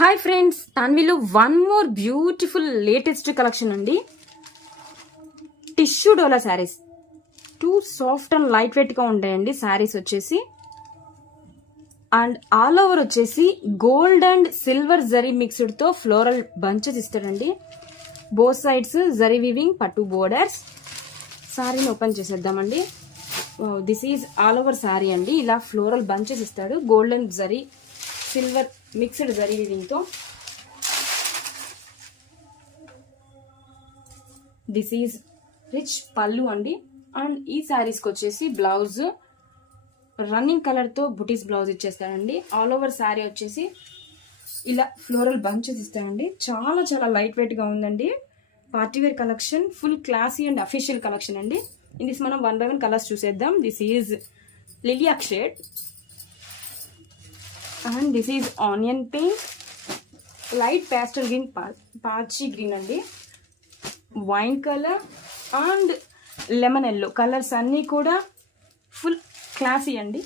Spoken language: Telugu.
హాయ్ ఫ్రెండ్స్, తాన్విలో one more beautiful latest collection అండి. టిష్యూ డోలా saris too soft and light weight గా ఉంటాయండి శారీస్ వచ్చేసి. అండ్ ఆల్ ఓవర్ వచ్చేసి gold and silver zari mixed తో ఫ్లోరల్ బంచెస్ ఇస్తాడండి. బోత్ సైడ్స్ జరీ వీవింగ్ పట్టు బోర్డర్స్. శారీని ఓపెన్ చేసేద్దామండి. This is all over sari అండి. ఇలా ఫ్లోరల్ బంచెస్ ఇస్తాడు, golden zari silver mixed zari weaving తో. దిస్ ఈజ్ రిచ్ పళ్ళు అండి. అండ్ ఈ శారీస్కి వచ్చేసి బ్లౌజ్ రన్నింగ్ కలర్ తో బుటీస్ బ్లౌజ్ ఇచ్చేస్తాడండి. ఆల్ ఓవర్ శారీ వచ్చేసి ఇలా ఫ్లోరల్ బంచెస్ ఇస్తాడండి. చాలా చాలా లైట్ వెయిట్ గా ఉందండి. Party wear collection, full classy and official collection అండి. ఇందులో మనం 1 by 1 కలర్స్ చూసేద్దాం. This is lilac shade and this is onion pink, light pastel green, పాచి గ్రీన్ అండి, wine colour and lemon yellow colours అన్నీ కూడా ఫుల్ క్లాసీ అండి.